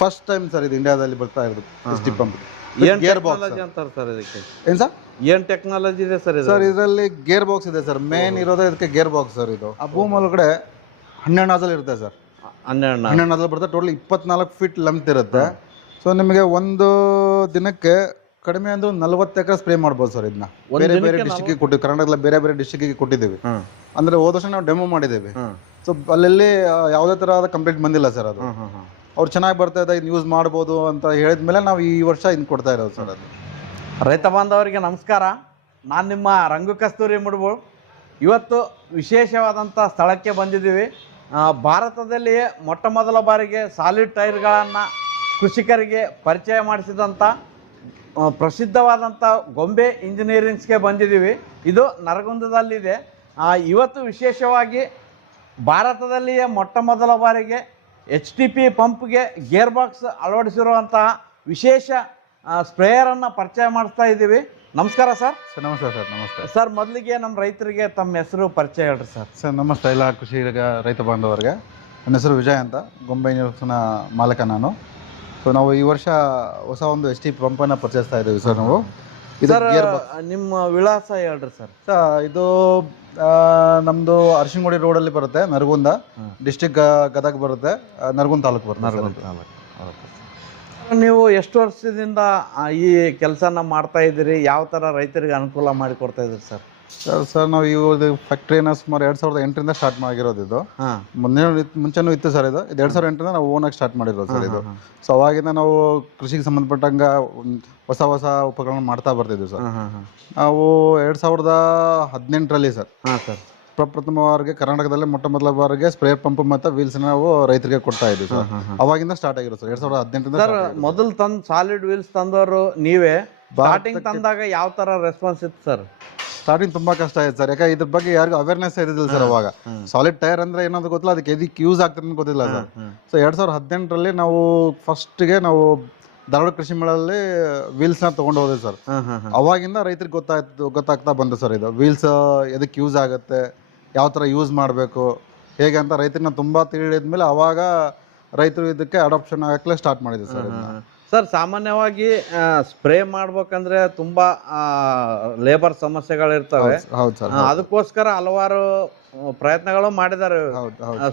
First time sir ಇದು ಇಂಡಿಯಾದಲ್ಲಿ ಬರ್ತಾ ಇರೋದು ಎಸ್ ಟಿ ಪಂಪ್. ಏನ್ ಗೇರ್ ಬಾಕ್ಸ್ ಟೆಕ್ನಾಲಜಿ ಅಂತಾರೆ ಸರ್ ಇದಕ್ಕೆ? ಏನ್ ಸರ್? ಏನ್ ಟೆಕ್ನಾಲಜಿ ಇದೆ ಸರ್ ಇದು? ಸರ್ ಇದರಲ್ಲಿ ಗೇರ್ ಬಾಕ್ಸ್ ಇದೆ ಸರ್, ಮೇನ್ ಇರೋದೇ ಇದಕ್ಕೆ ಗೇರ್ ಬಾಕ್ಸ್ ಸರ್. ಇದು ಆ ಭೂಮಿ ಒಳಗಡೆ 12 ನಾಜಲ್ ಇರುತ್ತೆ ಸರ್. 12 ನಾಜಲ್ ಬರುತ್ತೆ. ಟೋಟಲ್ 24 ಫೀಟ್ ಲೆಂತ್ ಇರುತ್ತೆ. ಸೊ ನಿಮಗೆ ಒಂದು ದಿನಕ್ಕೆ ಕಡಿಮೆ ಅಂದ್ರೆ 40 ಎಕರೆ ಸ್ಪ್ರೇ ಮಾಡ್ಬೋದು ಸರ್. ಇದನ್ನ ಬೇರೆ ಬೇರೆ ಡಿಸ್ಟಿಕ್ಗೆ ಕೊಟ್ಟಿವಿ, ಕರ್ನಾಟಕದಲ್ಲಿ ಬೇರೆ ಬೇರೆ ಡಿಸ್ಟಿಕ್ಗೆ ಕೊಟ್ಟಿದ್ದೀವಿ. ಅಂದ್ರೆ ಹೋದ ವರ್ಷ ನಾವು ಡೆಮೋ ಮಾಡಿದ್ದೇವೆ. ಸೊ ಅಲ್ಲಲ್ಲಿ ಯಾವುದೇ ತರಹದ ಕಂಪ್ಲೇಂಟ್ ಬಂದಿಲ್ಲ ಸರ್. ಅದು ಅವ್ರು ಚೆನ್ನಾಗಿ ಬರ್ತಾ ಇದೆ, ಇದು ಯೂಸ್ ಮಾಡ್ಬೋದು ಅಂತ ಹೇಳಿದ್ಮೇಲೆ ನಾವು ಈ ವರ್ಷ ಇನ್ನು ಕೊಡ್ತಾ ಇರೋದು ಸರ್. ಅದು ರೈತ ಬಾಂಧವರಿಗೆ ನಮಸ್ಕಾರ. ನಾನು ನಿಮ್ಮ ರಂಗು ಕಸ್ತೂರಿ ಮುಡ್ಬೋಳು. ಇವತ್ತು ವಿಶೇಷವಾದಂಥ ಸ್ಥಳಕ್ಕೆ ಬಂದಿದ್ದೀವಿ. ಭಾರತದಲ್ಲಿಯೇ ಮೊಟ್ಟ ಮೊದಲ ಬಾರಿಗೆ ಸಾಲಿಡ್ ಟೈರ್ಗಳನ್ನು ಕೃಷಿಕರಿಗೆ ಪರಿಚಯ ಮಾಡಿಸಿದಂಥ ಪ್ರಸಿದ್ಧವಾದಂಥ ಗೊಂಬೆ ಇಂಜಿನಿಯರಿಂಗ್ಸ್ಗೆ ಬಂದಿದ್ದೀವಿ. ಇದು ನರಗುಂದದಲ್ಲಿದೆ. ಇವತ್ತು ವಿಶೇಷವಾಗಿ ಭಾರತದಲ್ಲಿಯೇ ಮೊಟ್ಟ ಮೊದಲ ಬಾರಿಗೆ HP ಪಂಪ್ಗೆ ಗೇರ್ ಬಾಕ್ಸ್ ಅಳವಡಿಸಿರುವಂತಹ ವಿಶೇಷ ಸ್ಪ್ರೇಯರನ್ನು ಪರಿಚಯ ಮಾಡಿಸ್ತಾ ಇದ್ದೀವಿ. ನಮಸ್ಕಾರ ಸರ್. ನಮಸ್ತೆ ಸರ್. ನಮಸ್ತೆ ಸರ್. ಮೊದಲಿಗೆ ನಮ್ಮ ರೈತರಿಗೆ ತಮ್ಮ ಹೆಸರು ಪರಿಚಯ ಹೇಳ್ರಿ ಸರ್. ಸರ್ ನಮಸ್ತೆ ಎಲ್ಲ ಕೃಷಿ ರೈತ ಬಾಂಧವರಿಗೆ. ನನ್ನ ಹೆಸರು ವಿಜಯ್ ಅಂತ, ಗೊಂಬೆ ಇಂಜಿನಿಯರ್ಸ್ನ ಮಾಲಕ ನಾನು. ಸೊ ನಾವು ಈ ವರ್ಷ ಹೊಸ ಒಂದು HP ಪಂಪನ್ನು ಪರಿಚಯಿಸ್ತಾ ಇದ್ದೀವಿ ಸರ್. ನಾವು ಸರ್ ನಿಮ್ಮ ವಿಳಾಸ ಹೇಳ್ರಿ ಸರ್. ಇದು ನಮ್ಮದು ಅರಶಿನಗುಡಿ ರೋಡಲ್ಲಿ ಬರುತ್ತೆ, ನರಗುಂದ ಡಿಸ್ಟಿಕ್ ಗದಗ ಬರುತ್ತೆ, ನರಗುಂದ ತಾಲೂಕು ಬರುತ್ತೆ. ನೀವು ಎಷ್ಟು ವರ್ಷದಿಂದ ಈ ಕೆಲಸನ ಮಾಡ್ತಾ ಇದ್ದೀರಿ? ಯಾವ ಥರ ರೈತರಿಗೆ ಅನುಕೂಲ ಮಾಡಿ ಕೊಡ್ತಾ ಇದ್ದೀರಿ ಸರ್? ಸರ್ ನಾವು ಈ ಫ್ಯಾಕ್ಟ್ರಿನ ಸುಮಾರು 2008ರಿಂದ ಸ್ಟಾರ್ಟ್ ಮಾಡಿರೋದು. ಇದು ಮುಂಚೆನೂ ಇತ್ತು ಸರ್. ಇದು 2008ರಿಂದ ನಾವು ಓನಾಗಿ ಸ್ಟಾರ್ಟ್ ಮಾಡಿರೋದು ಸರ್. ಇದು ಸೊ ಅವಾಗಿಂದ ನಾವು ಕೃಷಿಗೆ ಸಂಬಂಧಪಟ್ಟಂಗೆ ಹೊಸ ಹೊಸ ಉಪಕರಣ ಮಾಡ್ತಾ ಬರ್ತಿದ್ವಿ ಸರ್. ನಾವು 2018ರಲ್ಲಿ ಸರ್ ಪ್ರಪ್ರಥಮವಾಗಿ ಕರ್ನಾಟಕದಲ್ಲಿ ಮೊಟ್ಟ ಮೊದಲ ಬಾರಿಗೆ ಸ್ಪ್ರೇ ಪಂಪ್ ಮತ್ತು ವೀಲ್ಸ್ ನಾವು ರೈತರಿಗೆ ಕೊಡ್ತಾ ಇದ್ವಿ ಸರ್. ಅವಾಗಿಂದ ಸ್ಟಾರ್ಟ್ ಆಗಿರೋದು ಸರ್ 2018ರಿಂದ. ಸರ್ ಮೊದಲು ತಂದು ಸಾಲಿಡ್ ವೀಲ್ಸ್ ತಂದವರು ನೀವೇ. ಸ್ಟಾರ್ಟಿಂಗ್ ತಂದಾಗ ಯಾವ ಥರ ರೆಸ್ಪಾನ್ಸ್ ಇತ್ತು ಸರ್? ಸ್ಟಾರ್ಟಿಂಗ್ ತುಂಬಾ ಕಷ್ಟ ಆಯ್ತು ಸರ್. ಯಾಕೆ ಇದ್ರ ಬಗ್ಗೆ ಯಾರಿಗೂ ಅವೇರ್ನೆಸ್ ಇದ್ದಿಲ್ಲ ಸರ್. ಅವಾಗ ಸಾಲಿಡ್ ಟೈರ್ ಅಂದ್ರೆ ಏನಾದ್ರು ಗೊತ್ತಿಲ್ಲ, ಅದಕ್ಕೆ ಎದಕ್ಕೆ ಯೂಸ್ ಆಗ್ತದೆ ಅಂತ ಗೊತ್ತಿಲ್ಲ ಸರ್. ಸೊ 2018ರಲ್ಲಿ ನಾವು ಫಸ್ಟ್ಗೆ ನಾವು ಧಾರವಾಡ ಕೃಷಿ ಮೇಳಲ್ಲಿ ವೀಲ್ಸ್ನ ತೊಗೊಂಡು ಹೋದೆ ಸರ್. ಅವಾಗಿಂದ ರೈತರಿಗೆ ಗೊತ್ತಾಗ್ತಾ ಬಂತು ಸರ್. ಇದು ವೀಲ್ಸ್ ಎದಕ್ಕೆ ಯೂಸ್ ಆಗುತ್ತೆ, ಯಾವ ಥರ ಯೂಸ್ ಮಾಡಬೇಕು, ಹೇಗೆ ಅಂತ ರೈತರನ್ನ ತುಂಬ ತಿಳಿದ್ಮೇಲೆ ಅವಾಗ ರೈತರು ಇದಕ್ಕೆ ಅಡಾಪ್ಷನ್ ಆಗಕ್ಕೆ ಸ್ಟಾರ್ಟ್ ಮಾಡಿದ್ರು ಸರ್. ಸರ್ ಸಾಮಾನ್ಯವಾಗಿ ಸ್ಪ್ರೇ ಮಾಡ್ಬೇಕಂದ್ರೆ ತುಂಬಾ ಲೇಬರ್ ಸಮಸ್ಯೆಗಳಿರ್ತವೆ. ಹೌದು ಸರ್. ಅದಕ್ಕೋಸ್ಕರ ಹಲವಾರು ಪ್ರಯತ್ನಗಳು ಮಾಡಿದ್ದಾರೆ.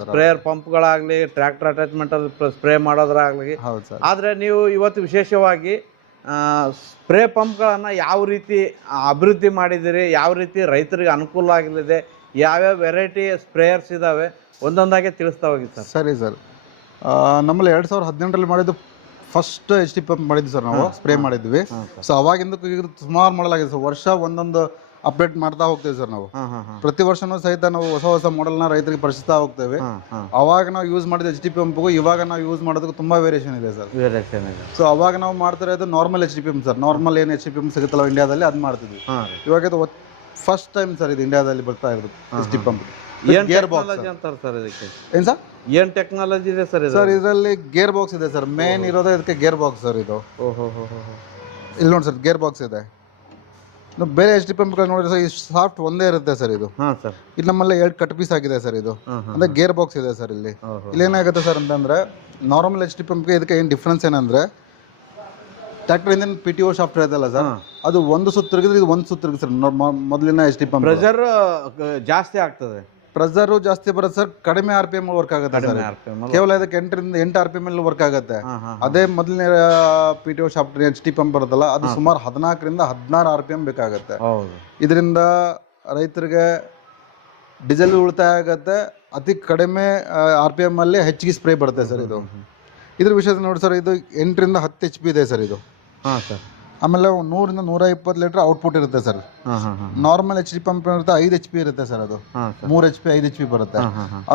ಸ್ಪ್ರೇಯರ್ ಪಂಪ್ಗಳಾಗ್ಲಿ, ಟ್ರ್ಯಾಕ್ಟರ್ ಅಟ್ಯಾಚ್ಮೆಂಟ್ ಸ್ಪ್ರೇ ಮಾಡೋದ್ರಾಗ್ಲಿ. ಆದ್ರೆ ನೀವು ಇವತ್ತು ವಿಶೇಷವಾಗಿ ಸ್ಪ್ರೇ ಪಂಪ್ಗಳನ್ನ ಯಾವ ರೀತಿ ಅಭಿವೃದ್ಧಿ ಮಾಡಿದಿರಿ, ಯಾವ ರೀತಿ ರೈತರಿಗೆ ಅನುಕೂಲ ಆಗಲಿದೆ, ಯಾವ್ಯಾವ ವೆರೈಟಿ ಸ್ಪ್ರೇಯರ್ಸ್ ಇದಾವೆ ಒಂದೊಂದಾಗೆ ತಿಳಿಸ್ತಾ ಹೋಗಿ ಸರ್. ಸರಿ ಸರ್. ನಮ್ಮಲ್ಲಿ 2018ರಲ್ಲಿ ಮಾಡಿದ್ದು ಫಸ್ಟ್ HP ಪಂಪ್ ಮಾಡಿದ್ವಿ ಸರ್. ನಾವು ಸ್ಪ್ರೇ ಮಾಡಿದ್ವಿ. ಸೊ ಅವಾಗಿಂದ ಸುಮಾರು ಮಾಡಲಾಗಿದೆ ಸರ್. ವರ್ಷ ಒಂದೊಂದು ಅಪ್ಡೇಟ್ ಮಾಡ್ತಾ ಹೋಗ್ತೇವೆ ಸರ್. ನಾವು ಪ್ರತಿ ವರ್ಷನೂ ಸಹಿತ ನಾವು ಹೊಸ ಹೊಸ ಮಾಡೆಲ್ನ ರೈತರಿಗೆ ಪರಿಚಯಿಸ್ತಾ ಹೋಗ್ತೇವೆ. ಅವಾಗ ನಾವು ಯೂಸ್ ಮಾಡಿದ HP ಪಂಪ್ಗೂ ಇವಾಗ ನಾವು ಯೂಸ್ ಮಾಡೋದಕ್ಕೂ ತುಂಬಾ ವೇರಿಯೇಷನ್ ಇದೆ ಸರ್. ಸೊ ಅವಾಗ ನಾವು ಮಾಡ್ತಿರೋದು normal HP pump sir. Normal ಏನು HP ಪಂಪ್ ಸಿಗುತ್ತಲ್ಲ ಇಂಡಿಯಾದಲ್ಲಿ ಅದು ಮಾಡ್ತಿದ್ವಿ. ಇವಾಗ ಇದು ಫಸ್ಟ್ ಟೈಮ್ ಸರ್ ಇದು ಇಂಡಿಯಾದಲ್ಲಿ ಬರ್ತಾ ಇರೋದು HP ಪಂಪ್. ಗೇರ್ ಬಾಕ್ಸ್ ಅಂತಾರೆ ಸರ್ ಇದಕ್ಕೆ? ಏನ್ ಸರ್? ಏನ್ ಟೆಕ್ನಾಲಜಿ ಇದೆ ಸರ್? ಸರ್ ಇದರಲ್ಲಿ ಗೇರ್ ಬಾಕ್ಸ್ ಇದೆ ಸರ್. ಮೇನ್ ಇರೋದೇ ಇದಕ್ಕೆ ಗೇರ್ ಬಾಕ್ಸ್ ಸರ್. ಇದು ಇಲ್ಲಿ ನೋಡಿ ಸರ್, ಗೇರ್ ಬಾಕ್ಸ್ ಇದೆ. ಬೇರೆ HP ಪಂಪ್ಗಳು ನೋಡಿದ್ರೆ ಸರ್ ಈ ಸಾಫ್ಟ್ ಒಂದೇ ಇರುತ್ತೆ ಸರ್. ಇದು ಇಲ್ಲಿ ನಮ್ಮಲ್ಲಿ 2 ಕಟ್ ಪೀಸ್ ಆಗಿದೆ ಸರ್. ಇದು ಅಂದ್ರೆ ಗೇರ್ ಬಾಕ್ಸ್ ಇದೆ ಸರ್. ಇಲ್ಲಿ ಏನಾಗುತ್ತೆ ಸರ್ ಅಂತಂದ್ರೆ ನಾರ್ಮಲ್ HP ಪಂಪ್ಗೆ ಇದಕ್ಕೆ ಏನು ಡಿಫ್ರೆನ್ಸ್ ಏನಂದ್ರೆ ಟ್ರ್ಯಾಕ್ಟರ್ ಇಂದ PTO ಶಾಫ್ಟ್ ಇರುತ್ತಲ್ಲ ಸರ್, ಅದು ಒಂದು ಸುತ್ತು ತಿರುಗಿದ್ರೆ ಇದು ಒಂದು ಸುತ್ತು ತಿರುಗಿ ಸರ್. ಮೊದಲಿನ HP ಪಂಪ್ ಪ್ರೆಷರ್ ಜಾಸ್ತಿ ಆಗ್ತದೆ. ಪ್ರೆಷರ್ ಜಾಸ್ತಿ ಬರುತ್ತೆ ಸರ್. ಕಡಿಮೆ RPM ವರ್ಕ್ ಆಗುತ್ತೆ ಸರ್. ಕೇವಲ ಇದಕ್ಕೆ 8 RPM ಅಲ್ಲಿ ವರ್ಕ್ ಆಗುತ್ತೆ. ಅದೇ ಮೊದಲನೇ PTO ಶಾಫ್ಟ್ HP ಪಂಪ್ ಬರುತ್ತಲ್ಲ, ಅದು ಸುಮಾರು 14ರಿಂದ 16 RPM ಬೇಕಾಗುತ್ತೆ. ಇದರಿಂದ ರೈತರಿಗೆ ಡೀಸೆಲ್ ಉಳಿತಾಯ ಆಗುತ್ತೆ. ಅತಿ ಕಡಿಮೆ RPM ಅಲ್ಲಿ ಹೆಚ್ಚಿಗೆ ಸ್ಪ್ರೇ ಬರುತ್ತೆ ಸರ್. ಇದ್ರ ವಿಷಯ ನೋಡಿ ಸರ್, ಇದು 8ರಿಂದ 10 HP ಇದೆ ಸರ್. ಇದು ಆಮೇಲೆ 100ರಿಂದ 120 ಲೀಟರ್ ಔಟ್ಪುಟ್ ಇರುತ್ತೆ ಸರ್. ನಾರ್ಮಲ್ HP ಪಂಪ್ ಇರುತ್ತೆ 5 HP ಇರುತ್ತೆ ಸರ್. ಅದು 3 HP 5 HP ಬರುತ್ತೆ.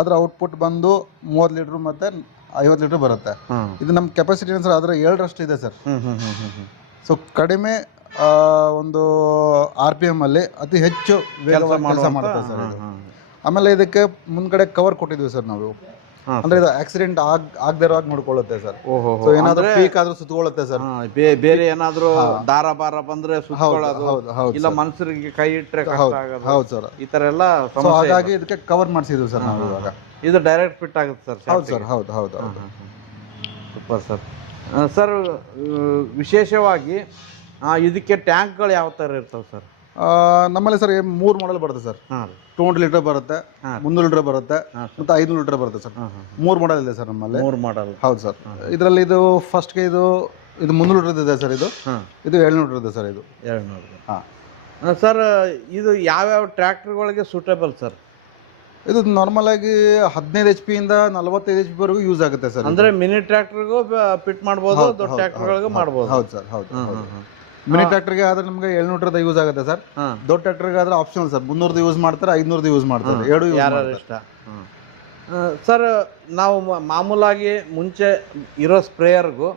ಅದ್ರ ಔಟ್ಪುಟ್ ಬಂದು 30 ಲೀಟರ್ ಮತ್ತೆ 50 ಲೀಟರ್ ಬರುತ್ತೆ. ಇದು ನಮ್ಮ ಕೆಪಾಸಿಟಿ ಏನು ಸರ್, ಅದರ 7ರಷ್ಟು ಇದೆ ಸರ್. ಸೊ ಕಡಿಮೆ ಒಂದು RPM ಅಲ್ಲಿ ಅತಿ ಹೆಚ್ಚು ವೇಗವಾಗಿ ಕೆಲಸ ಮಾಡುತ್ತೆ ಸರ್. ಆಮೇಲೆ ಇದಕ್ಕೆ ಮುಂದ್ಗಡೆ ಕವರ್ ಕೊಟ್ಟಿದ್ವಿ ಸರ್ ನಾವು. ಅಂದ್ರೆ ಇದು ಆಕ್ಸಿಡೆಂಟ್ ಆಗದೇ ಇರೋ ಹಾಗೆ ನೋಡ್ಕೊಳ್ಳುತ್ತೆ ಸರ್. ಸೊ ಏನಾದ್ರೂ ಪೀಕ್ ಆದ್ರೂ ಸುತ್ತಕೊಳ್ಳುತ್ತೆ ಸರ್. ಬೇರೆ ಏನಾದ್ರೂ ದಾರ ಬಾರ ಬಂದ್ರೆ ಸುತ್ತಕೊಳ್ಳೋದು, ಇಲ್ಲ ಮನುಷ್ಯರಿಗೆ ಕೈ ಇಟ್ಟರೆ ಕಷ್ಟ ಆಗೋದು. ಹೌದು ಸರ್. ಈ ತರ ಎಲ್ಲ ಹಾಗಾಗಿ ಇದಕ್ಕೆ ಕವರ್ ಮಾಡಿಸಿದ್ವಿ ಸರ್ ನಾವು. ಇವಾಗ ಇದು ಡೈರೆಕ್ಟ್ ಫಿಟ್ ಆಗುತ್ತೆ ಸರ್. ಹೌದು ಸರ್. ಹೌದು ಹೌದು ಹೌದು. Super sir. ಸರ್ ವಿಶೇಷವಾಗಿ ಇದಕ್ಕೆ ಟ್ಯಾಂಕ್ಗಳು ಯಾವ ಥರ ಇರ್ತವೆ ಸರ್? ನಮ್ಮಲ್ಲಿ ಸರ್ 3 ಮಾಡೆಲ್ ಬರುತ್ತೆ ಸರ್. 200 ಲೀಟರ್ ಬರುತ್ತೆ, 300 ಲೀಟರ್ ಬರುತ್ತೆ, ಮತ್ತು 500 ಲೀಟರ್ ಬರುತ್ತೆ ಸರ್. 3 ಮಾಡೆಲ್ ಇದೆ ಸರ್ ನಮ್ಮಲ್ಲಿ. 3 ಮಾಡೆಲ್. ಹೌದು ಸರ್. ಇದರಲ್ಲಿ ಇದು ಫಸ್ಟ್ಗೆ ಇದು 300 ಲೀಟರ್ ಇದೆ ಸರ್. ಇದು 700 ಲೀಟರ್ ಇದೆ ಸರ್. ಇದು 700. ಹಾಂ ಸರ್, ಇದು ಯಾವ್ಯಾವ ಟ್ರ್ಯಾಕ್ಟರ್ಗಳಿಗೆ ಸೂಟೇಬಲ್ ಸರ್? ಇದು ನಾರ್ಮಲ್ ಆಗಿ 15 HP ಇಂದ 45 HP ವರೆಗೂ ಯೂಸ್ ಆಗುತ್ತೆ ಸರ್. ಅಂದ್ರೆ ಮಿನಿ ಟ್ರ್ಯಾಕ್ಟರ್ಗೂ ಫಿಟ್ ಮಾಡ್ಬೋದು, ದೊಡ್ಡ ಟ್ರ್ಯಾಕ್ಟರ್ಗಳಿಗೂ ಮಾಡ್ಬೋದು. ಹೌದು ಸರ್. ಹೌದು. ಮಿನಿ ಟ್ರ್ಯಾಕ್ಟರ್ಗೆ ಆದ್ರೆ ನಮಗೆ 700 ಯೂಸ್ ಆಗುತ್ತೆ ಸರ್. ದೊಡ್ಡ ಟ್ರ್ಯಾಕ್ಟರ್ಗೆ ಆದ್ರೆ ಆಪ್ಷನಲ್ ಸರ್. 300 ಯೂಸ್ ಮಾಡ್ತಾರೆ, 500 ಯೂಸ್ ಮಾಡ್ತಾರೆ. ಎರಡು ಯಾರು ಇಷ್ಟ. ಸರ್, ನಾವು ಮಾಮೂಲಾಗಿ ಮುಂಚೆ ಇರೋ ಸ್ಪ್ರೇಯರ್ಗೂ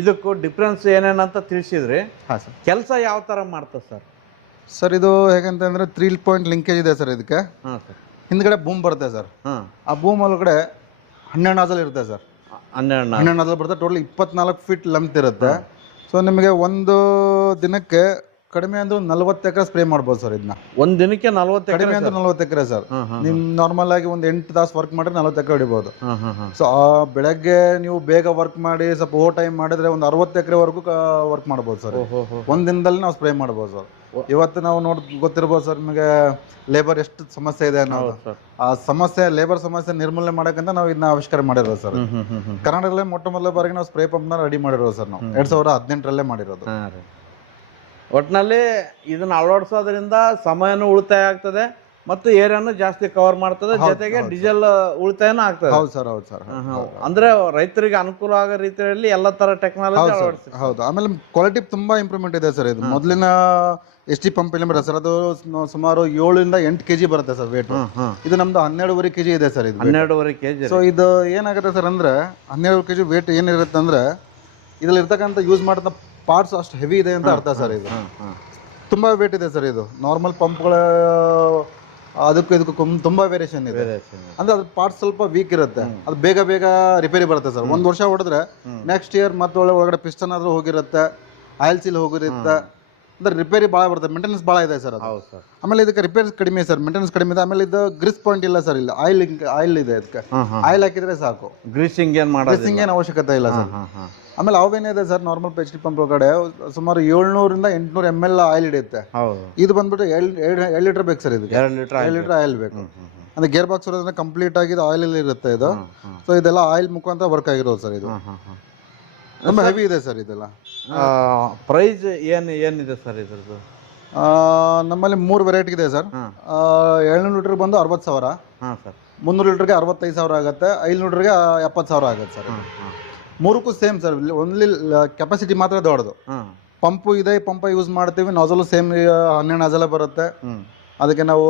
ಇದಕ್ಕೂ ಡಿಫ್ರೆನ್ಸ್ ಏನೇನಂತ ತಿಳಿಸಿದ್ರಿ. ಹಾಂ ಸರ್. ಕೆಲಸ ಯಾವ ಥರ ಮಾಡ್ತದೆ ಸರ್? ಸರ್, ಇದು ಹೇಗಂತಂದ್ರೆ 3 ಪಾಯಿಂಟ್ ಲಿಂಕೇಜ್ ಇದೆ ಸರ್ ಇದಕ್ಕೆ. ಹಾಂ ಸರ್. ಹಿಂದ್ಗಡೆ ಬೂಮ್ ಬರುತ್ತೆ ಸರ್. ಆ ಬೂಮ್ ಒಳಗಡೆ 12 ನಾಜಲ್ ಇರುತ್ತೆ ಸರ್. 12 ನಾಜಲ್ ಬರುತ್ತೆ. ಟೋಟಲ್ 24 ಫೀಟ್ ಲೆಂತ್ ಇರುತ್ತೆ. ಸೊ ನಿಮಗೆ ಒಂದು ದಿನಕ್ಕೆ ಕಡಿಮೆ ಅಂದ್ರೆ 40 ಎಕರೆ ಸ್ಪ್ರೇ ಮಾಡ್ಬೋದು ಸರ್. ಇದನ್ನ ಒಂದು ದಿನಕ್ಕೆ 40 ಕಡಿಮೆ ಅಂದ್ರೆ 40 ಎಕರೆ ಸರ್. ನಿಮ್ ನಾರ್ಮಲ್ ಆಗಿ ಒಂದು 8 ತಾಸು ವರ್ಕ್ ಮಾಡಿದ್ರೆ 40 ಎಕರೆ ಹೊಡಿಬೋದು. ಸೊ ಬೆಳಗ್ಗೆ ನೀವು ಬೇಗ ವರ್ಕ್ ಮಾಡಿ ಸ್ವಲ್ಪ ಓವರ್ ಟೈಮ್ ಮಾಡಿದ್ರೆ ಒಂದು 60 ಎಕರೆವರೆಗೂ ವರ್ಕ್ ಮಾಡ್ಬೋದು ಸರ್. ಒಂದ್ ದಿನದಲ್ಲಿ ನಾವು ಸ್ಪ್ರೇ ಮಾಡ್ಬೋದು ಸರ್. ಇವತ್ತು ನಾವು ಗೊತ್ತಿರ್ಬೋದು ಸರ್ ನಿಮಗೆ ಲೇಬರ್ ಎಷ್ಟು ಸಮಸ್ಯೆ ಇದೆ ಅನ್ನೋದು. ಆ ಸಮಸ್ಯೆ, ಲೇಬರ್ ಸಮಸ್ಯೆ ನಿರ್ಮೂಲನೆ ಮಾಡಕ್ಕಂತ ನಾವು ಇದನ್ನ ಆವಿಷ್ಕಾರ ಮಾಡಿರೋದು ಸರ್. ಕರ್ನಾಟಕದಲ್ಲೇ ಮೊಟ್ಟ ಮೊದಲ ಬಾರಿಗೆ ನಾವು ಸ್ಪ್ರೇ ಪಂಪ್ನ ರೆಡಿ ಮಾಡಿರೋದು ಸರ್. ನಾವು 2018ರಲ್ಲೇ ಮಾಡಿರೋದು. ಒಟ್ಟಿನಲ್ಲಿ ಇದನ್ನ ಅಳವಡಿಸೋದ್ರಿಂದ ಸಮಯನೂ ಉಳಿತಾಯ ಆಗ್ತದೆ ಮತ್ತು ಏರಿಯಾನು ಜಾಸ್ತಿ ಕವರ್ ಮಾಡ್ತದೆ, ಜೊತೆಗೆ ಡೀಸೆಲ್ ಉಳಿತಾಯನೂ ಆಗ್ತದೆ. ಹೌದು ಸರ್. ಹೌದು ಸರ್. ಅಂದ್ರೆ ರೈತರಿಗೆ ಅನುಕೂಲ ಆಗೋ ರೀತಿಯಲ್ಲಿ ಎಲ್ಲ ತರ ಟೆಕ್ನಾಲಜಿ ಅಳವಡಿಸ್ತಾರೆ. ಹೌದು. ಆಮೇಲೆ ಕ್ವಾಲಿಟಿ ತುಂಬಾ ಇಂಪ್ರೂವ್ಮೆಂಟ್ ಇದೆ ಸರ್. ಇದು ಮೊದಲಿನ ST ಪಂಪ್ ಇಲ್ಲ ಸರ್. ಅದು ಸುಮಾರು 7 ಇಂದ 8 kg ಬರುತ್ತೆ ಸರ್ ವೇಟ್. ಇದು ನಮ್ದು 12.5 kg ಇದೆ ಸರ್. ಇದು 12.5 kg. ಸೊ ಇದು ಏನಾಗುತ್ತೆ ಸರ್ ಅಂದ್ರೆ 12 kg ವೇಟ್ ಏನಿರುತ್ತೆ ಅಂದ್ರೆ ಇದ್ರಲ್ಲಿ ಇರ್ತಕ್ಕಂಥ ಯೂಸ್ ಮಾಡಿದ ಪಾರ್ಟ್ಸ್ ಅಷ್ಟು ಹೆವಿ ಇದೆ ಅಂತ ಅರ್ಥ ಸರ್. ಇದು ತುಂಬಾ ವೇಟ್ ಇದೆ ಸರ್. ಇದು ನಾರ್ಮಲ್ ಪಂಪ್ಗಳ ಅದಕ್ಕೂ ಇದಕ್ಕೂ ತುಂಬಾ ವೇರಿಯೇಷನ್ ಇದೆ. ಅಂದ್ರೆ ಅದ್ರ ಪಾರ್ಟ್ಸ್ ಸ್ವಲ್ಪ ವೀಕ್ ಇರುತ್ತೆ. ಅದು ಬೇಗ ರಿಪೇರಿ ಬರುತ್ತೆ ಸರ್. 1 ವರ್ಷ ಹೊಡೆದ್ರೆ ನೆಕ್ಸ್ಟ್ ಇಯರ್ ಮತ್ತೆ ಒಳಗಡೆ ಪಿಸ್ಟನ್ ಆದ್ರೂ ಹೋಗಿರುತ್ತೆ, ಆಯಿಲ್ ಸೀಲ್ ಹೋಗಿರುತ್ತೆ. ಅಂದ್ರೆ ರಿಪೇರಿ ಭಾಳ ಬರುತ್ತೆ, ಮೇಂಟೆನೆನ್ಸ್ ಭಾಳ ಇದೆ ಸರ್ ಅದು. ಆಮೇಲೆ ಇದಕ್ಕೆ ರಿಪೇರಿ ಕಡಿಮೆ ಸರ್, ಮೇಂಟೆನೆನ್ಸ್ ಕಡಿಮೆ ಇದೆ. ಆಮೇಲೆ ಇದು ಗ್ರೀಸ್ ಪಾಯಿಂಟ್ ಇಲ್ಲ ಸರ್. ಇಲ್ಲಿ ಆಯಿಲ್ ಇದೆ. ಇದಕ್ಕೆ ಆಯಿಲ್ ಹಾಕಿದ್ರೆ ಸಾಕು. ಗ್ರೀಸಿಂಗ್ ಏನು ಅವಶ್ಯಕತೆ ಇಲ್ಲ ಸರ್. ಆಮೇಲೆ ಅವೇನಿದೆ ಸರ್, ನಾರ್ಮಲ್ ST ಪಂಪ್ ಒಳಗಡೆ ಸುಮಾರು 700 ಇಂದ 800 ml ಆಯಿಲ್ ಹಿಡಿಯುತ್ತೆ. ಇದು ಬಂದ್ಬಿಟ್ಟು 2 ಲೀಟರ್ ಬೇಕು ಸರ್. ಇದಕ್ಕೆ 2 ಲೀಟರ್ ಆಯಿಲ್ ಬೇಕು. ಅಂದ್ರೆ ಗೇರ್ ಬಾಕ್ಸ್ ಇರೋದ್ರಿಂದ ಕಂಪ್ಲೀಟ್ ಆಗಿ ಆಯಿಲ್ ಇರುತ್ತೆ ಇದು. ಸೊ ಇದೆಲ್ಲ ಆಯಿಲ್ ಮುಖಾಂತರ ವರ್ಕ್ ಆಗಿರೋದು ಸರ್. ಇದು ತುಂಬ ಹೆವಿ ಇದೆ ಸರ್. ಇದೆಲ್ಲ ಪ್ರೈಸ್ ಏನಿದೆ ಸರ್ ಇದ್ರದ್ದು? ನಮ್ಮಲ್ಲಿ 3 ವೆರೈಟಿ ಇದೆ ಸರ್. 700 ಲೀಟರ್ ಬಂದು 60,000. 300 ಲೀಟರ್ಗೆ 65,000 ಆಗುತ್ತೆ. 500 ಲೀಟರ್ಗೆ 70,000 ಆಗುತ್ತೆ ಸರ್. ಮೂರಕ್ಕೂ ಸೇಮ್ ಸರ್. ಓನ್ಲಿ ಕೆಪಾಸಿಟಿ ಮಾತ್ರ ದೊಡ್ಡದು. ಪಂಪು ಇದೆ, ಪಂಪ ಯೂಸ್ ಮಾಡ್ತೀವಿ. ನಾಜಲು ಸೇಮ್ 12 ನಾಜಲ ಬರುತ್ತೆ. ಅದಕ್ಕೆ ನಾವು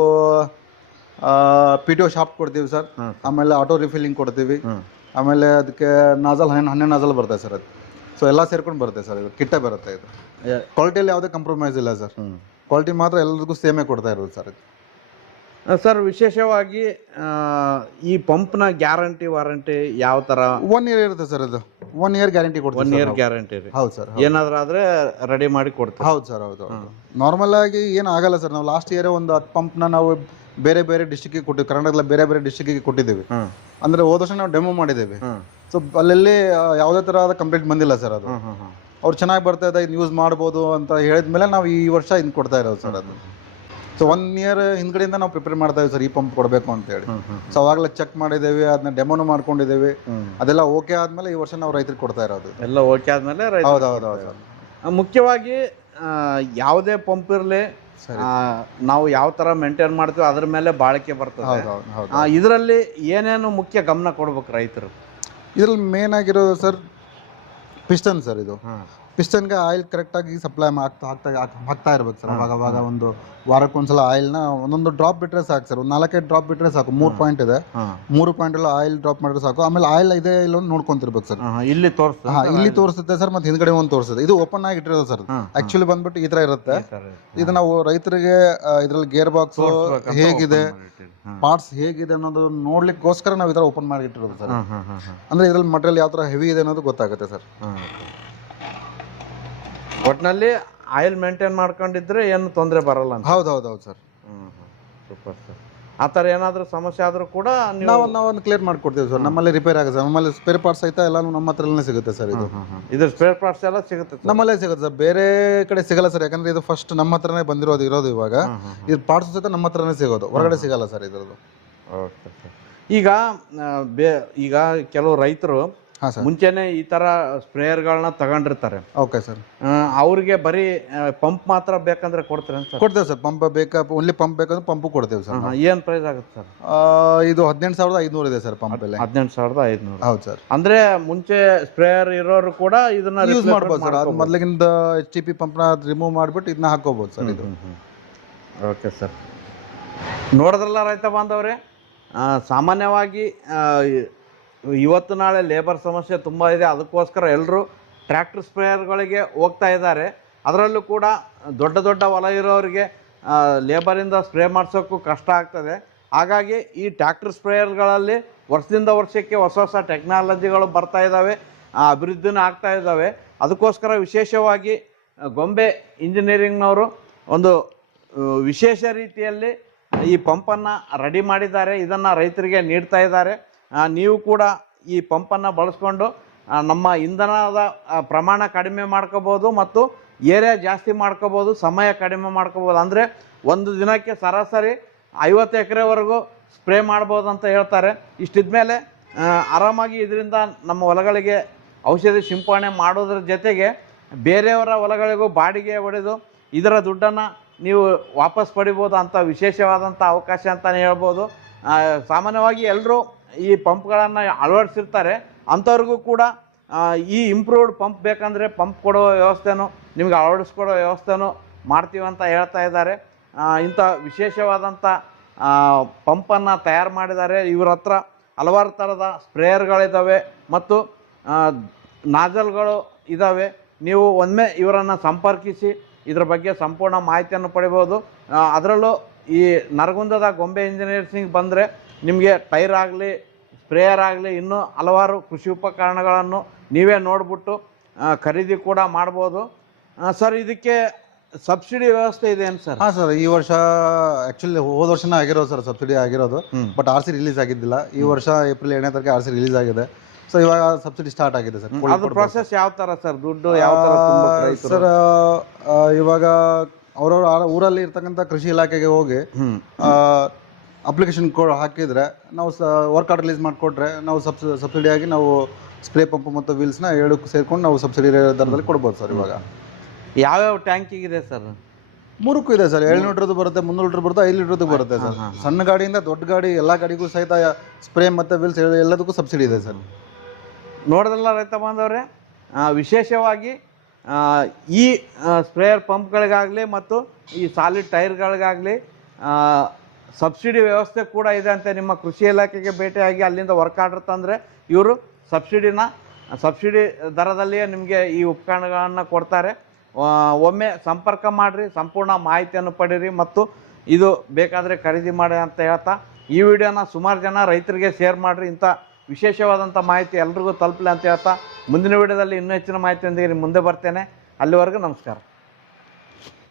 PTO ಶಾಫ್ಟ್ ಕೊಡ್ತೀವಿ ಸರ್. ಆಮೇಲೆ ಆಟೋ ರಿಫಿಲ್ಲಿಂಗ್ ಕೊಡ್ತೀವಿ. ಆಮೇಲೆ ಅದಕ್ಕೆ ನಾಜಲ್ 12 ನಾಜಲ್ ಬರುತ್ತೆ ಸರ್. ಅದು ಸೊ ಎಲ್ಲ ಸೇರ್ಕೊಂಡು ಬರುತ್ತೆ ಸರ್. ಇದು ಕಿಟ್ಟೆ ಬರುತ್ತೆ. ಇದು ಕ್ವಾಲಿಟಿಯಲ್ಲಿ ಯಾವುದೇ ಕಾಂಪ್ರಮೈಸ್ ಇಲ್ಲ ಸರ್. ಕ್ವಾಲಿಟಿ ಮಾತ್ರ ಎಲ್ಲರಿಗೂ ಸೇಮೇ ಕೊಡ್ತಾ ಇರೋದು ಸರ್. ಸರ್, ವಿಶೇಷವಾಗಿ ಈ ಪಂಪ್ನ ಗ್ಯಾರಂಟಿ ವಾರಂಟಿ ಯಾವ ಥರ? 1 year ಇರುತ್ತೆ ಸರ್. ಇದು 1 year ಗ್ಯಾರಂಟಿ ಕೊಡ್ತೀವಿ. 1 year ಗ್ಯಾರಂಟಿ ರೀ? ಹೌದು ಸರ್. ಏನಾದರೂ ಆದರೆ ರೆಡಿ ಮಾಡಿ ಕೊಡ್ತೀವಿ. ಹೌದು ಸರ್. ಹೌದು. ನಾರ್ಮಲ್ ಆಗಿ ಏನು ಆಗಲ್ಲ ಸರ್. ನಾವು ಲಾಸ್ಟ್ ಇಯರ್ ಒಂದು 10 ಪಂಪ್ನ ನಾವು ಬೇರೆ ಡಿಸ್ಟಿಕ್ಗೆ ಕೊಟ್ಟಿವಿ. ಕರ್ನಾಟಕದಲ್ಲಿ ಬೇರೆ ಡಿಸ್ಟಿಕ್ಗೆ ಕೊಟ್ಟಿದ್ದೀವಿ. ಅಂದರೆ ಹೋದ ವರ್ಷ ನಾವು ಡೆಮೋ ಮಾಡಿದ್ದೀವಿ. ಸೊ ಅಲ್ಲಲ್ಲಿ ಯಾವುದೇ ಥರದ ಕಂಪ್ಲೇಂಟ್ ಬಂದಿಲ್ಲ ಸರ್. ಅದು ಅವ್ರು ಚೆನ್ನಾಗಿ ಬರ್ತಾ ಇದೆ, ಇದು ಯೂಸ್ ಮಾಡ್ಬೋದು ಅಂತ ಹೇಳಿದ್ಮೇಲೆ ನಾವು ಈ ವರ್ಷ ಇನ್ನು ಕೊಡ್ತಾ ಇರೋದು ಸರ್. ಅದು ಸೊ 1 year ಹಿಂದ್ಗಡೆಯಿಂದ ನಾವು ಪ್ರಿಪೇರ್ ಮಾಡ್ತಾ ಇದ್ದೀವಿ ಸರ್ ಈ ಪಂಪ್ ಕೊಡಬೇಕು ಅಂತೇಳಿ. ಸೊ ಅವಾಗಲೇ ಚೆಕ್ ಮಾಡಿದ್ದೇವೆ, ಅದನ್ನ ಡೆಮೋನು ಮಾಡ್ಕೊಂಡಿದ್ದೇವೆ. ಅದೆಲ್ಲ ಓಕೆ ಆದಮೇಲೆ ಈ ವರ್ಷ ನಾವು ರೈತರಿಗೆ ಕೊಡ್ತಾ ಇರೋದು. ಎಲ್ಲ ಓಕೆ ಆದಮೇಲೆ? ಹೌದು ಸರ್. ಮುಖ್ಯವಾಗಿ ಯಾವುದೇ ಪಂಪ್ ಇರಲಿ, ನಾವು ಯಾವ ಥರ ಮೇಂಟೈನ್ ಮಾಡ್ತೀವಿ ಅದ್ರ ಮೇಲೆ ಬಾಳಿಕೆ ಬರ್ತದೆ. ಇದರಲ್ಲಿ ಏನೇನು ಮುಖ್ಯ ಗಮನ ಕೊಡ್ಬೇಕು ರೈತರು? ಇದರಲ್ಲಿ ಮೇನ್ ಆಗಿರೋದು ಸರ್ ಪಿಸ್ಟನ್ ಸರ್. ಇದು ಪಿಸ್ಟನ್ಗೆ ಆಯಿಲ್ ಕರೆಕ್ಟಾಗಿ ಸಪ್ಲೈ ಹಾಕ್ತಾ ಇರ್ಬೇಕು ಸರ್. ಅವಾಗ ಒಂದು ವಾರಕ್ಕೊಂದ್ಸಲ ಆಯಿಲ್ನ ಒಂದೊಂದು ಡ್ರಾಪ್ ಬಿಟ್ಟರೆ ಸಾಕು ಸರ್. ಒಂದು 4-5 ಡ್ರಾಪ್ ಬಿಟ್ಟರೆ ಸಾಕು. 3 ಪಾಯಿಂಟ್ ಇದೆ. 3 ಪಾಯಿಂಟಲ್ಲಿ ಆಯಿಲ್ ಡ್ರಾಪ್ ಮಾಡಿದ್ರೆ ಸಾಕು. ಆಮೇಲೆ ಆಯಿಲ್ ಇದೆ ಇಲ್ಲ ನೋಡ್ಕೊಂತಿರ್ಬೇಕು ಸರ್. ಇಲ್ಲಿ ತೋರಿಸುತ್ತೆ ಸರ್, ಮತ್ತೆ ಹಿಂದ್ಗಡೆ ಒಂದು ತೋರಿಸುತ್ತೆ. ಇದು ಓಪನ್ ಆಗಿ ಇಟ್ಟಿರೋದು ಸರ್. ಆಕ್ಚುಲಿ ಬಂದ್ಬಿಟ್ಟು ಈ ಥರ ಇರುತ್ತೆ. ಇದು ನಾವು ರೈತರಿಗೆ ಇದರಲ್ಲಿ ಗೇರ್ ಬಾಕ್ಸ್ ಹೇಗಿದೆ, ಪಾರ್ಟ್ಸ್ ಹೇಗಿದೆ ಅನ್ನೋದು ನೋಡ್ಲಿಕ್ಕೋಸ್ಕರ ನಾವು ಈ ಥರ ಓಪನ್ ಮಾಡಿ ಇಟ್ಟಿರೋದು ಸರ್. ಅಂದ್ರೆ ಇದ್ರಲ್ಲಿ ಮಟೀರಿಯಲ್ ಯಾವ ಥರ ಹೆವಿ ಇದೆ ಅನ್ನೋದು ಗೊತ್ತಾಗುತ್ತೆ ಸರ್. ಒಟ್ಟಿನಲ್ಲಿ ಆಯಿಲ್ ಮೇಂಟೈನ್ ಮಾಡ್ಕೊಂಡಿದ್ರೆ ಏನು ತೊಂದರೆ ಬರಲ್ಲ ಅಂತ. ಹೌದು ಸರ್. Super sir. ಆ ಥರ ಏನಾದರೂ ಸಮಸ್ಯೆ ಆದರೂ ಕೂಡ ನಾವು ಕ್ಲಿಯರ್ ಮಾಡ್ಕೊಡ್ತೀವಿ ಸರ್. ನಮ್ಮಲ್ಲಿ ರಿಪೇರ್ ಆಗುತ್ತೆ ಸರ್. ನಮ್ಮಲ್ಲಿ ಸ್ಪೇರ್ ಪಾರ್ಟ್ಸ್ ಸಹಿತ ಎಲ್ಲಾನು ನಮ್ಮ ಹತ್ರನೇ ಸಿಗುತ್ತೆ ಸರ್. ಇದ್ರ ಸ್ಪೇರ್ ಪಾರ್ಟ್ಸ್ ಎಲ್ಲ ಸಿಗುತ್ತೆ ನಮ್ಮಲ್ಲೇ ಸಿಗುತ್ತೆ ಸರ್, ಬೇರೆ ಕಡೆ ಸಿಗಲ್ಲ ಸರ್. ಯಾಕಂದ್ರೆ ಇದು ಫಸ್ಟ್ ನಮ್ಮ ಹತ್ರನೇ ಇರೋದು ಇವಾಗ. ಇದು ಪಾರ್ಟ್ಸ್ ಸಹಿತ ನಮ್ಮ ಹತ್ರನೇ ಸಿಗೋದು, ಹೊರಗಡೆ ಸಿಗಲ್ಲ ಸರ್ ಇದ್ರದ್ದು. Okay sir. ಈಗ ಕೆಲವು ರೈತರು ಮುಂಚೆನೆ ಈ ತರ ಸ್ಪ್ರೇಯರ್ಗಳನ್ನ ತಗೊಂಡಿರ್ತಾರೆ. Okay sir. ಅವ್ರಿಗೆ ಬರೀ ಪಂಪ್ ಮಾತ್ರ ಬೇಕಂದ್ರೆ ಕೊಡ್ತಾರೆ ಅಂತ? ಕೊಡ್ತೇವೆ ಸರ್. ಪಂಪ್ ಬೇಕಾ, ಓನ್ಲಿ ಪಂಪ್ ಬೇಕಂದ್ರೆ ಪಂಪು ಕೊಡ್ತೇವೆ ಸರ್. ಏನ್ ಪ್ರೈಸ್ ಆಗುತ್ತೆ ಸರ್? ಇದು 18,500 ಇದೆ ಸರ್ ಪಂಪ್ ಎಲ್ಲ. 18,500. ಹೌದು ಸರ್. ಅಂದ್ರೆ ಮುಂಚೆ ಸ್ಪ್ರೇಯರ್ ಇರೋರು ಕೂಡ ಇದನ್ನ ಯೂಸ್ ಮಾಡ್ಬೋದು ಸರ್. ಅದು ಮೊದಲಿಗಿಂದ HTP ಪಂಪ್ ನ ರಿಮೂವ್ ಮಾಡ್ಬಿಟ್ಟು ಇದನ್ನ ಹಾಕೋಬಹುದು ಸರ್ ಇದು. Okay sir. ನೋಡಿದ್ರಲ್ಲ ರೈತ ಬಾಂಧವ್ರೆ, ಸಾಮಾನ್ಯವಾಗಿ ಇವತ್ತು ನಾಳೆ ಲೇಬರ್ ಸಮಸ್ಯೆ ತುಂಬ ಇದೆ. ಅದಕ್ಕೋಸ್ಕರ ಎಲ್ಲರೂ ಟ್ರ್ಯಾಕ್ಟರ್ ಸ್ಪ್ರೇಯರ್ಗಳಿಗೆ ಹೋಗ್ತಾ ಇದ್ದಾರೆ. ಅದರಲ್ಲೂ ಕೂಡ ದೊಡ್ಡ ದೊಡ್ಡ ಹೊಲ ಇರೋರಿಗೆ ಲೇಬರಿಂದ ಸ್ಪ್ರೇ ಮಾಡಿಸೋಕ್ಕೂ ಕಷ್ಟ ಆಗ್ತದೆ. ಹಾಗಾಗಿ ಈ ಟ್ರ್ಯಾಕ್ಟರ್ ಸ್ಪ್ರೇಯರ್ಗಳಲ್ಲಿ ವರ್ಷದಿಂದ ವರ್ಷಕ್ಕೆ ಹೊಸ ಹೊಸ ಟೆಕ್ನಾಲಜಿಗಳು ಬರ್ತಾ ಇದ್ದಾವೆ, ಅಭಿವೃದ್ಧಿನೂ ಆಗ್ತಾ ಇದ್ದಾವೆ. ಅದಕ್ಕೋಸ್ಕರ ವಿಶೇಷವಾಗಿ ಗೊಂಬೆ ಇಂಜಿನಿಯರಿಂಗ್ನವರು ಒಂದು ವಿಶೇಷ ರೀತಿಯಲ್ಲಿ ಈ ಪಂಪನ್ನು ರೆಡಿ ಮಾಡಿದ್ದಾರೆ. ಇದನ್ನು ರೈತರಿಗೆ ನೀಡ್ತಾ ಇದ್ದಾರೆ. ನೀವು ಕೂಡ ಈ ಪಂಪನ್ನು ಬಳಸ್ಕೊಂಡು ನಮ್ಮ ಇಂಧನದ ಪ್ರಮಾಣ ಕಡಿಮೆ ಮಾಡ್ಕೋಬೋದು ಮತ್ತು ಏರಿಯಾ ಜಾಸ್ತಿ ಮಾಡ್ಕೋಬೋದು, ಸಮಯ ಕಡಿಮೆ ಮಾಡ್ಕೋಬೋದು. ಅಂದರೆ ಒಂದು ದಿನಕ್ಕೆ ಸರಾಸರಿ 50 ಎಕರೆವರೆಗೂ ಸ್ಪ್ರೇ ಮಾಡ್ಬೋದು ಅಂತ ಹೇಳ್ತಾರೆ. ಇಷ್ಟಿದ್ಮೇಲೆ ಆರಾಮಾಗಿ ಇದರಿಂದ ನಮ್ಮ ಹೊಲಗಳಿಗೆ ಔಷಧಿ ಸಿಂಪಡಣೆ ಮಾಡೋದ್ರ ಜೊತೆಗೆ ಬೇರೆಯವರ ಹೊಲಗಳಿಗೂ ಬಾಡಿಗೆ ಹೊಡೆದು ಇದರ ದುಡ್ಡನ್ನು ನೀವು ವಾಪಸ್ ಪಡಿಬೋದು ಅಂತ ವಿಶೇಷವಾದಂಥ ಅವಕಾಶ ಅಂತಲೇ ಹೇಳ್ಬೋದು. ಸಾಮಾನ್ಯವಾಗಿ ಎಲ್ಲರೂ ಈ ಪಂಪ್ಗಳನ್ನು ಅಳವಡಿಸಿರ್ತಾರೆ. ಅಂಥವ್ರಿಗೂ ಕೂಡ ಈ ಇಂಪ್ರೂವ್ಡ್ ಪಂಪ್ ಬೇಕಂದರೆ ಪಂಪ್ ಕೊಡೋ ವ್ಯವಸ್ಥೆನೂ ನಿಮಗೆ ಅಳವಡಿಸ್ಕೊಡೋ ವ್ಯವಸ್ಥೆನೂ ಮಾಡ್ತೀವಿ ಅಂತ ಹೇಳ್ತಾ ಇದ್ದಾರೆ. ಇಂಥ ವಿಶೇಷವಾದಂಥ ಪಂಪನ್ನು ತಯಾರು ಮಾಡಿದ್ದಾರೆ. ಇವ್ರ ಹತ್ರ ಹಲವಾರು ಥರದ ಸ್ಪ್ರೇಯರ್ಗಳಿದ್ದಾವೆ ಮತ್ತು ನಾಜಲ್ಗಳು ಇದ್ದಾವೆ. ನೀವು ಒಮ್ಮೆ ಇವರನ್ನು ಸಂಪರ್ಕಿಸಿ ಇದರ ಬಗ್ಗೆ ಸಂಪೂರ್ಣ ಮಾಹಿತಿಯನ್ನು ಪಡಿಬೋದು. ಅದರಲ್ಲೂ ಈ ನರಗುಂದದ ಗೊಂಬೆ ಇಂಜಿನಿಯರ್ಸಿಂಗ್ ಬಂದರೆ ನಿಮಗೆ ಟೈರ್ ಆಗಲಿ, ಸ್ಪ್ರೇಯರ್ ಆಗಲಿ, ಇನ್ನೂ ಹಲವಾರು ಕೃಷಿ ಉಪಕರಣಗಳನ್ನು ನೀವೇ ನೋಡಿಬಿಟ್ಟು ಖರೀದಿ ಕೂಡ ಮಾಡ್ಬೋದು. ಸರ್, ಇದಕ್ಕೆ ಸಬ್ಸಿಡಿ ವ್ಯವಸ್ಥೆ ಇದೆ ಏನು ಸರ್? ಹಾಂ ಸರ್, ಈ ವರ್ಷ ಆ್ಯಕ್ಚುಲಿ ಹೋದ ವರ್ಷನೇ ಆಗಿರೋದು ಸರ್ ಸಬ್ಸಿಡಿ ಆಗಿರೋದು. ಬಟ್ RC ರಿಲೀಸ್ ಆಗಿದ್ದಿಲ್ಲ. ಈ ವರ್ಷ ಏಪ್ರಿಲ್ 7ನೇ ತಾರೀಕು RC ರಿಲೀಸ್ ಆಗಿದೆ. ಸೊ ಇವಾಗ ಸಬ್ಸಿಡಿ ಸ್ಟಾರ್ಟ್ ಆಗಿದೆ ಸರ್. ಅದು ಪ್ರೊಸೆಸ್ ಯಾವ ಥರ ಸರ್? ದುಡ್ಡು ಯಾವ ಥರ ಸರ್? ಇವಾಗ ಅವ್ರವ್ರ ಊರಲ್ಲಿ ಇರ್ತಕ್ಕಂಥ ಕೃಷಿ ಇಲಾಖೆಗೆ ಹೋಗಿ ಅಪ್ಲಿಕೇಶನ್ ಹಾಕಿದರೆ ನಾವು ವರ್ಕ್ ಆರ್ಡರ್ ರಿಲೀಸ್ ಮಾಡಿಕೊಟ್ರೆ ನಾವು ಸಬ್ಸಿಡಿಯಾಗಿ ನಾವು ಸ್ಪ್ರೇ ಪಂಪ್ ಮತ್ತು ವೀಲ್ಸ್ನ ಎರಡಕ್ಕೂ ಸೇರ್ಕೊಂಡು ನಾವು ಸಬ್ಸಿಡಿ ದರದಲ್ಲಿ ಕೊಡ್ಬೋದು ಸರ್. ಇವಾಗ ಯಾವ್ಯಾವ ಟ್ಯಾಂಕಿಗಿದೆ ಸರ್? 3ಕ್ಕೂ ಇದೆ ಸರ್. 700 ಲೀಟ್ರದ್ದು ಬರುತ್ತೆ, 300 ಲೀಟ್ರ್ ಬರುತ್ತೆ, 5 ಲೀಟ್ರದ್ದು ಬರುತ್ತೆ ಸರ್. ಸಣ್ಣ ಗಾಡಿಯಿಂದ ದೊಡ್ಡ ಗಾಡಿ ಎಲ್ಲ ಗಾಡಿಗೂ ಸಹಿತ ಸ್ಪ್ರೇ ಮತ್ತು ವೀಲ್ಸ್ ಎಲ್ಲದಕ್ಕೂ ಸಬ್ಸಿಡಿ ಇದೆ ಸರ್. ನೋಡಿದ್ರಲ್ಲ ರೈತ ಬಾಂಧವರೇ, ವಿಶೇಷವಾಗಿ ಈ ಸ್ಪ್ರೇಯರ್ ಪಂಪ್ಗಳಿಗಾಗಲಿ ಮತ್ತು ಈ ಸಾಲಿಡ್ ಟೈರ್ಗಳಿಗಾಗಲಿ ಸಬ್ಸಿಡಿ ವ್ಯವಸ್ಥೆ ಕೂಡ ಇದೆ ಅಂತ. ನಿಮ್ಮ ಕೃಷಿ ಇಲಾಖೆಗೆ ಭೇಟಿಯಾಗಿ ಅಲ್ಲಿಂದ ವರ್ಕ್ ಆರ್ಡರ್ ತಂದರೆ ಇವರು ಸಬ್ಸಿಡಿ ದರದಲ್ಲಿಯೇ ನಿಮಗೆ ಈ ಉಪಕರಣಗಳನ್ನು ಕೊಡ್ತಾರೆ. ಒಮ್ಮೆ ಸಂಪರ್ಕ ಮಾಡಿರಿ, ಸಂಪೂರ್ಣ ಮಾಹಿತಿಯನ್ನು ಪಡೀರಿ ಮತ್ತು ಇದು ಬೇಕಾದರೆ ಖರೀದಿ ಮಾಡಿ ಅಂತ ಹೇಳ್ತಾ ಈ ವಿಡಿಯೋನ ಸುಮಾರು ಜನ ರೈತರಿಗೆ ಶೇರ್ ಮಾಡಿರಿ. ಇಂಥ ವಿಶೇಷವಾದಂಥ ಮಾಹಿತಿ ಎಲ್ರಿಗೂ ತಲುಪಲಿ ಅಂತ ಹೇಳ್ತಾ ಮುಂದಿನ ವಿಡಿಯೋದಲ್ಲಿ ಇನ್ನೂ ಹೆಚ್ಚಿನ ಮಾಹಿತಿಯೊಂದಿಗೆ ಮುಂದೆ ಬರ್ತೇನೆ. ಅಲ್ಲಿವರೆಗೂ ನಮಸ್ಕಾರ.